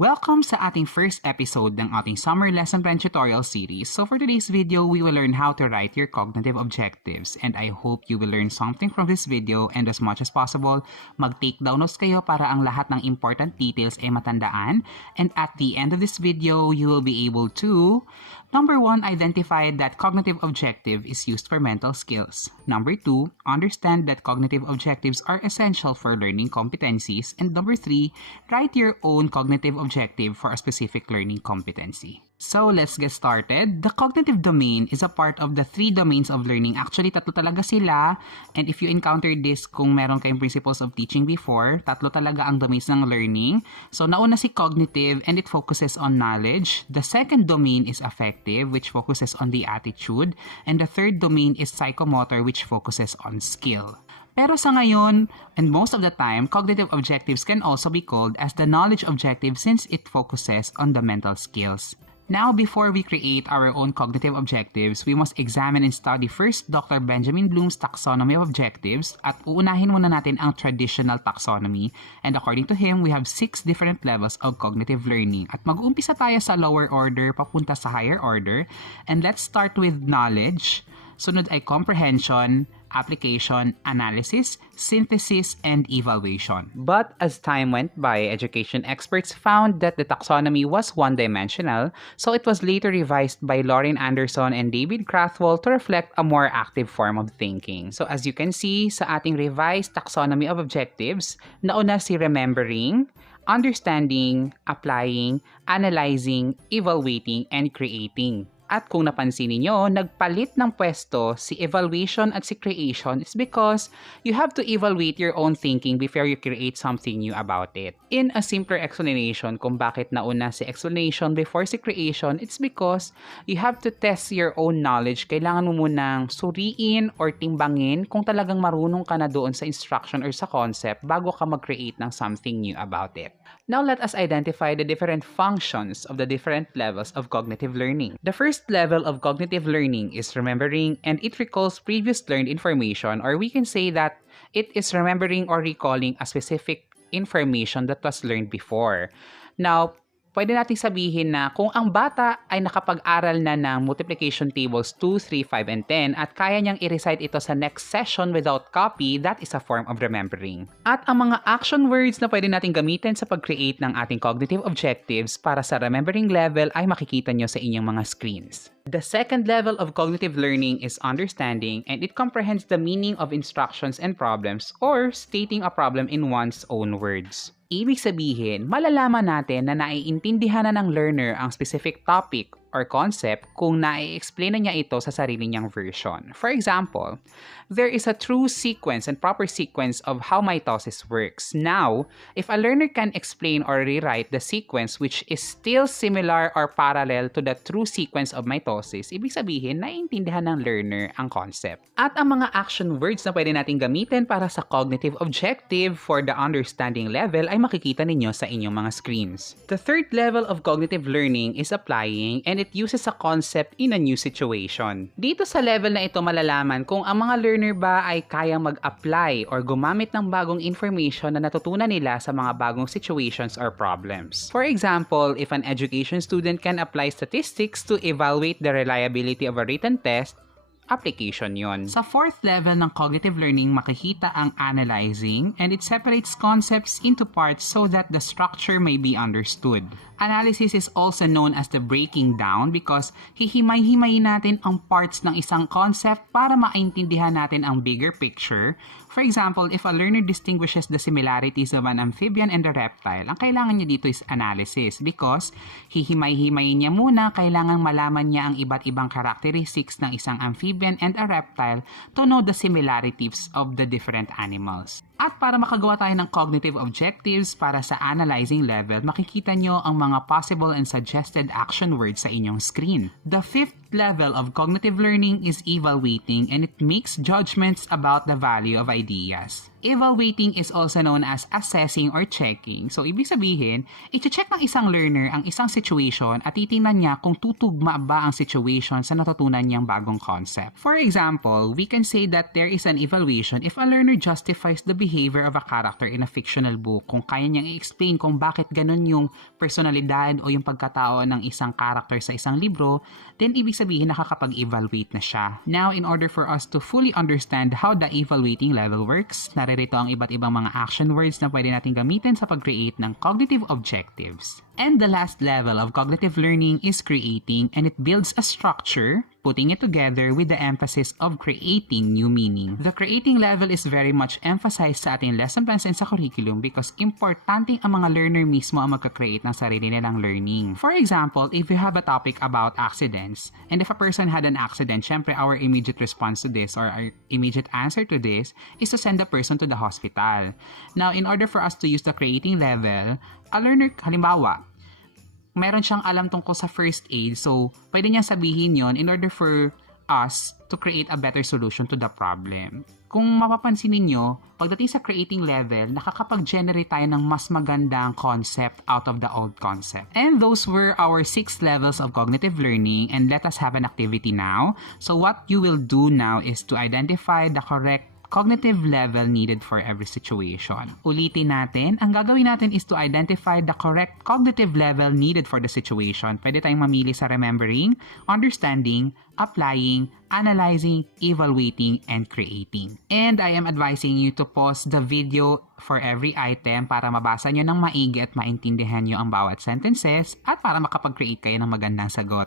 Welcome sa ating first episode ng ating Summer Lesson Plan Tutorial Series. So for today's video, we will learn how to write your cognitive objectives. And I hope you will learn something from this video, and as much as possible, mag-take down notes kayo para ang lahat ng important details ay matandaan. And at the end of this video, you will be able to Number 1, identify that cognitive objective is used for mental skills. Number 2, understand that cognitive objectives are essential for learning competencies. And number 3, write your own cognitive objective for a specific learning competency. So, let's get started. The cognitive domain is a part of the 3 domains of learning. Actually, tatlo talaga sila. And if you encountered this kung meron kayong principles of teaching before, tatlo talaga ang domains ng learning. So, nauna si cognitive and it focuses on knowledge. The second domain is affective, which focuses on the attitude. And the third domain is psychomotor, which focuses on skill. Pero sa ngayon, and most of the time, cognitive objectives can also be called as the knowledge objective since it focuses on the mental skills. Now, before we create our own cognitive objectives, we must examine and study first Dr. Benjamin Bloom's taxonomy of objectives at uunahin muna natin ang traditional taxonomy. And according to him, we have 6 different levels of cognitive learning. At mag-uumpisa tayo sa lower order papunta sa higher order. And let's start with knowledge. Sunod ay comprehension, application, analysis, synthesis, and evaluation. But as time went by, education experts found that the taxonomy was one-dimensional, so it was later revised by Lauren Anderson and David Krathwohl to reflect a more active form of thinking. So as you can see, sa ating revised taxonomy of objectives, nauna si remembering, understanding, applying, analyzing, evaluating, and creating. At kung napansin niyo, nagpalit ng pwesto si evaluation at si creation is because you have to evaluate your own thinking before you create something new about it. In a simpler explanation kung bakit nauna si explanation before si creation, it's because you have to test your own knowledge. Kailangan mo munang suriin or timbangin kung talagang marunong ka na doon sa instruction or sa concept bago ka mag-create ng something new about it. Now let us identify the different functions of the different levels of cognitive learning. The first level of cognitive learning is remembering, and it recalls previous learned information, or we can say that it is remembering or recalling a specific information that was learned before. Now, pwede nating sabihin na kung ang bata ay nakapag-aral na ng multiplication tables 2, 3, 5, and 10 at kaya niyang i-recite ito sa next session without copy, that is a form of remembering. At ang mga action words na pwede nating gamitin sa pag-create ng ating cognitive objectives para sa remembering level ay makikita niyo sa inyong mga screens. The second level of cognitive learning is understanding, and it comprehends the meaning of instructions and problems or stating a problem in one's own words. Ibig sabihin, malalaman natin na naiintindihan na ng learner ang specific topic or concept kung nai-explain na niya ito sa sarili niyang version. For example, there is a true sequence and proper sequence of how mitosis works. Now, if a learner can explain or rewrite the sequence which is still similar or parallel to the true sequence of mitosis, ibig sabihin, naiintindihan ng learner ang concept. At ang mga action words na pwede natin gamitin para sa cognitive objective for the understanding level ay makikita ninyo sa inyong mga screens. The third level of cognitive learning is applying, and it uses a concept in a new situation. Dito sa level na ito malalaman kung ang mga learner ba ay kayang mag-apply or gumamit ng bagong information na natutunan nila sa mga bagong situations or problems. For example, if an education student can apply statistics to evaluate the reliability of a written test, application yon. Sa fourth level ng cognitive learning, makikita ang analyzing, and it separates concepts into parts so that the structure may be understood. Analysis is also known as the breaking down because hihimay-himayin natin ang parts ng isang concept para maintindihan natin ang bigger picture. For example, if a learner distinguishes the similarities of an amphibian and a reptile, ang kailangan niya dito is analysis because hihimay-himayin niya muna, kailangan malaman niya ang iba't ibang characteristics ng isang amphibian and a reptile to know the similarities of the different animals. At para makagawa tayo ng cognitive objectives para sa analyzing level, makikita nyo ang mga possible and suggested action words sa inyong screen. The fifth level of cognitive learning is evaluating, and it makes judgments about the value of ideas. Evaluating is also known as assessing or checking. So, ibig sabihin, i-check ng isang learner ang isang situation at titingnan niya kung tutugma ba ang situation sa natutunan niyang bagong concept. For example, we can say that there is an evaluation if a learner justifies the behavior of a character in a fictional book. Kung kaya niyang i-explain kung bakit ganun yung personalidad o yung pagkatao ng isang character sa isang libro, then ibig sabihin nakakapag-evaluate na siya. Now, in order for us to fully understand how the evaluating level works, naririto ang iba't ibang mga action words na pwede natin gamitin sa pag-create ng cognitive objectives. And the last level of cognitive learning is creating, and it builds a structure, putting it together with the emphasis of creating new meaning. The creating level is very much emphasized sa ating lesson plans and sa curriculum because importante ang mga learner mismo ang magka-create ng sarili nilang learning. For example, if you have a topic about accidents, and if a person had an accident, syempre our immediate response to this or our immediate answer to this is to send the person to the hospital. Now, in order for us to use the creating level, a learner, halimbawa, meron siyang alam tungkol sa first aid, so pwede niyang sabihin yon in order for us to create a better solution to the problem. Kung mapapansin ninyo, pagdating sa creating level, nakakapag-generate tayo ng mas magandang concept out of the old concept. And those were our 6 levels of cognitive learning, and let us have an activity now. So what you will do now is to identify the correct cognitive level needed for every situation. Ulitin natin, ang gagawin natin is to identify the correct cognitive level needed for the situation. Pwede tayong mamili sa remembering, understanding, applying, analyzing, evaluating, and creating. And I am advising you to pause the video for every item para mabasa nyo ng maigi at maintindihan nyo ang bawat sentences at para makapag-create kayo ng magandang sagot.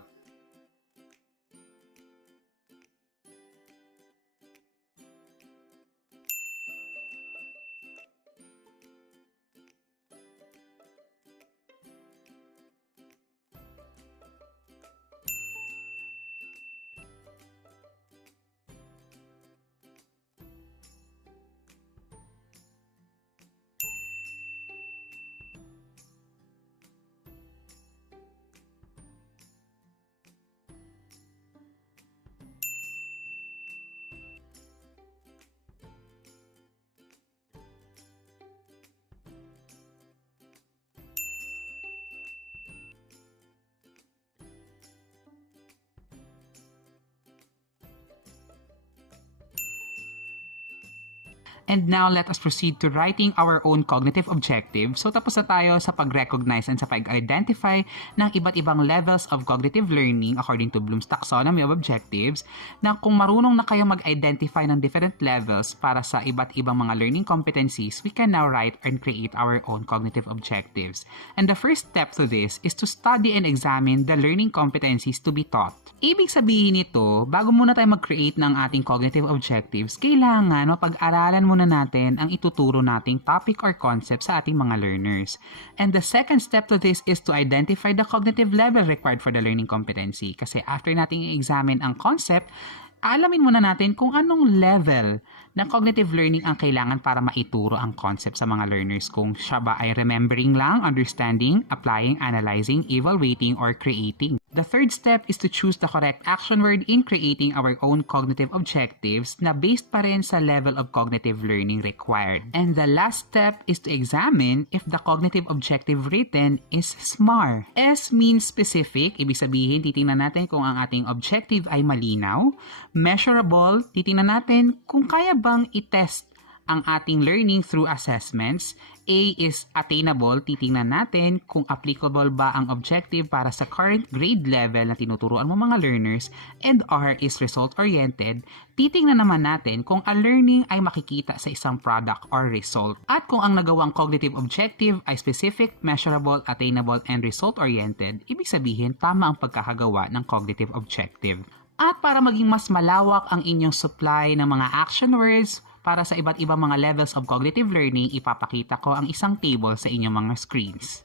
And now, let us proceed to writing our own cognitive objective. So, tapos na tayo sa pag-recognize and sa pag-identify ng iba't ibang levels of cognitive learning according to Bloom's taxonomy of objectives, na kung marunong na kayo mag-identify ng different levels para sa iba't ibang mga learning competencies, we can now write and create our own cognitive objectives. And the first step to this is to study and examine the learning competencies to be taught. Ibig sabihin nito, bago muna tayo mag-create ng ating cognitive objectives, kailangan mapag-aralan muna natin ang ituturo nating topic or concept sa ating mga learners. And the second step to this is to identify the cognitive level required for the learning competency. Kasi after nating i-examine ang concept, alamin muna natin kung anong level ng cognitive learning ang kailangan para maituro ang concept sa mga learners. Kung siya ba ay remembering lang, understanding, applying, analyzing, evaluating, or creating. The third step is to choose the correct action word in creating our own cognitive objectives na based pa rin sa level of cognitive learning required. And the last step is to examine if the cognitive objective written is SMAR. S means specific, ibig sabihin titingnan natin kung ang ating objective ay malinaw. Measurable, titingnan natin kung kaya bang i-test ang ating learning through assessments. A is attainable, titingnan natin kung applicable ba ang objective para sa current grade level na tinuturuan mo mga learners. And R is result-oriented, titingnan naman natin kung ang learning ay makikita sa isang product or result. At kung ang nagawang cognitive objective ay specific, measurable, attainable, and result-oriented, ibig sabihin tama ang pagkakagawa ng cognitive objective. At para maging mas malawak ang inyong supply ng mga action words, para sa iba't ibang mga levels of cognitive learning, ipapakita ko ang isang table sa inyong mga screens.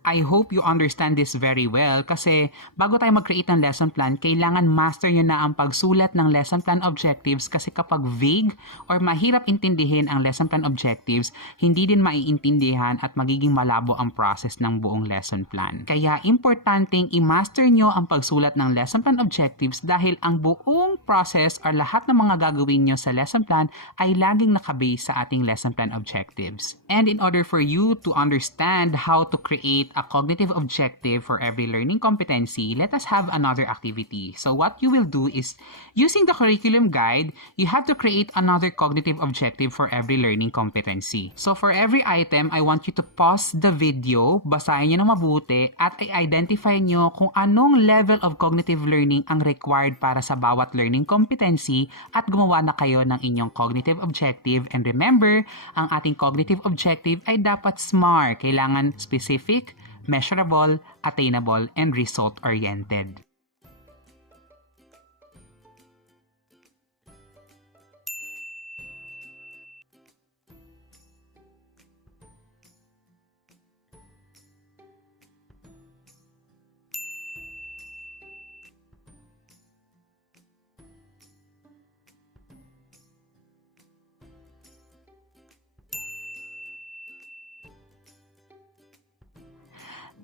I hope you understand this very well kasi bago tayo mag-create ng lesson plan, kailangan master nyo na ang pagsulat ng lesson plan objectives kasi kapag vague or mahirap intindihin ang lesson plan objectives, hindi din maiintindihan at magiging malabo ang process ng buong lesson plan. Kaya importanteng i-master nyo ang pagsulat ng lesson plan objectives dahil ang buong process or lahat ng mga gagawin nyo sa lesson plan ay laging nakabase sa ating lesson plan objectives. And in order for you to understand how to create a cognitive objective for every learning competency, let us have another activity. So what you will do is, using the curriculum guide, you have to create another cognitive objective for every learning competency. So for every item, I want you to pause the video, basahin nyo ng mabuti, at i-identify nyo kung anong level of cognitive learning ang required para sa bawat learning competency at gumawa na kayo ng inyong cognitive objective. And remember, ang ating cognitive objective ay dapat SMART. Kailangan specific, measurable, attainable, and result-oriented.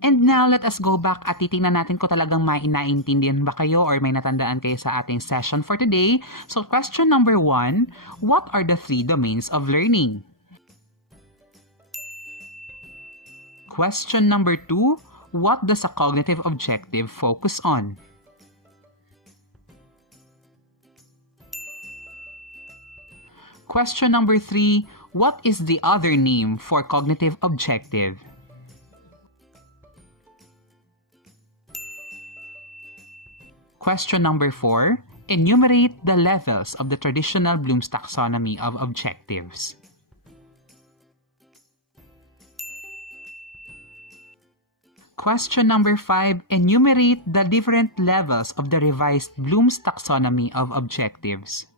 And now, let us go back at titingnan natin kung talagang may naintindihan ba kayo or may natandaan kayo sa ating session for today. So, question number 1, what are the 3 domains of learning? Question number 2, what does a cognitive objective focus on? Question number 3, what is the other name for cognitive objective? Question number 4, enumerate the levels of the traditional Bloom's taxonomy of objectives. Question number 5, enumerate the different levels of the revised Bloom's taxonomy of objectives.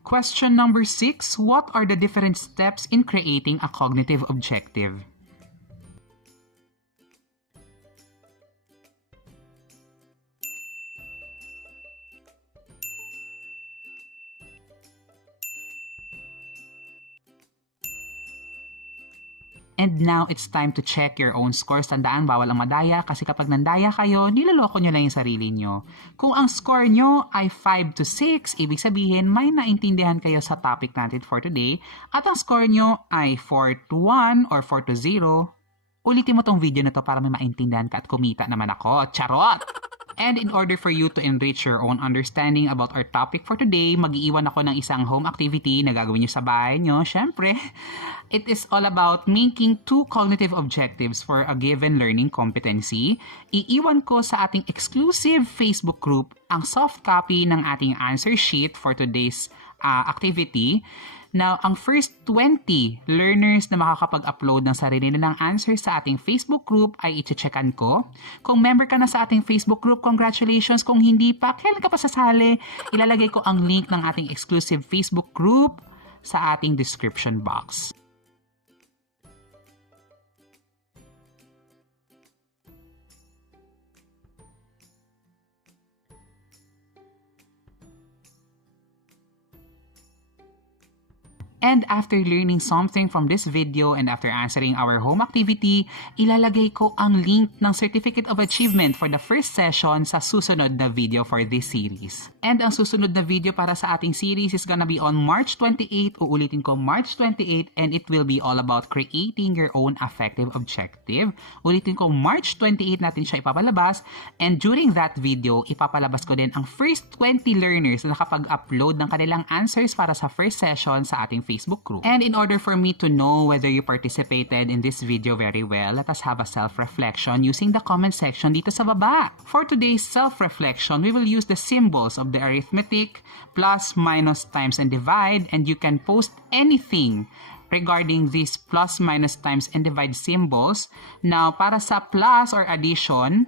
Question number 6, what are the different steps in creating a cognitive objective? And now, it's time to check your own scores. Tandaan, bawal ang madaya kasi kapag nandaya kayo, niloloko nyo lang yung sarili nyo. Kung ang score nyo ay 5 to 6, ibig sabihin may naintindihan kayo sa topic natin for today. At ang score nyo ay 4 to 1 or 4 to 0, ulitin mo tong video na to para may maintindihan ka at kumita naman ako. Charot! And in order for you to enrich your own understanding about our topic for today, mag-iwan ako ng isang home activity na gagawin nyo sa bahay nyo. Siyempre, it is all about making 2 cognitive objectives for a given learning competency. Iiwan ko sa ating exclusive Facebook group ang soft copy ng ating answer sheet for today's activity. Now, ang first 20 learners na makakapag-upload ng sarili nilang answers sa ating Facebook group ay i-checkan ko. Kung member ka na sa ating Facebook group, congratulations. Kung hindi pa, kailan ka pa sasali? Ilalagay ko ang link ng ating exclusive Facebook group sa ating description box. And after learning something from this video and after answering our home activity, ilalagay ko ang link ng Certificate of Achievement for the first session sa susunod na video for this series. And ang susunod na video para sa ating series is gonna be on March 28. Uulitin ko, March 28, and it will be all about creating your own affective objective. Ulitin ko, March 28 natin siya ipapalabas. And during that video, ipapalabas ko din ang first 20 learners na nakapag-upload ng kanilang answers para sa first session sa ating Facebook group. And in order for me to know whether you participated in this video very well, let us have a self-reflection using the comment section dito sa baba. For today's self-reflection, we will use the symbols of the arithmetic, plus, minus, times, and divide, and you can post anything regarding these plus, minus, times, and divide symbols. Now, para sa plus or addition,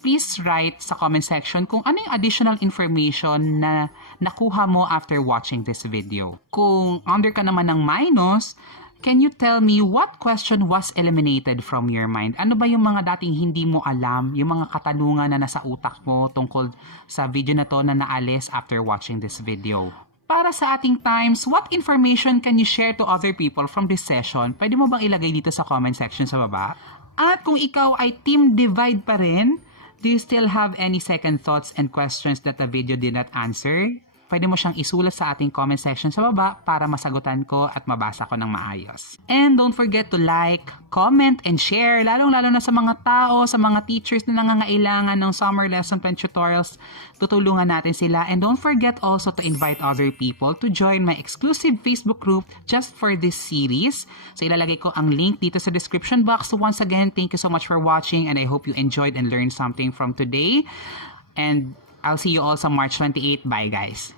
please write sa comment section kung ano yung additional information na nakuha mo after watching this video. Kung under ka naman ng minus, can you tell me what question was eliminated from your mind? Ano ba yung mga dating hindi mo alam, yung mga katanungan na nasa utak mo tungkol sa video na to na naalis after watching this video? Para sa ating times, what information can you share to other people from this session? Pwede mo bang ilagay dito sa comment section sa baba? At kung ikaw ay team divide pa rin, do you still have any second thoughts and questions that the video did not answer? Pwede mo siyang isulat sa ating comment section sa baba para masagutan ko at mabasa ko ng maayos. And don't forget to like, comment, and share, lalong-lalo na sa mga tao, sa mga teachers na nangangailangan ng summer lesson plan tutorials. Tutulungan natin sila. And don't forget also to invite other people to join my exclusive Facebook group just for this series. So ilalagay ko ang link dito sa description box. So once again, thank you so much for watching and I hope you enjoyed and learned something from today. And I'll see you all sa March 28. Bye guys!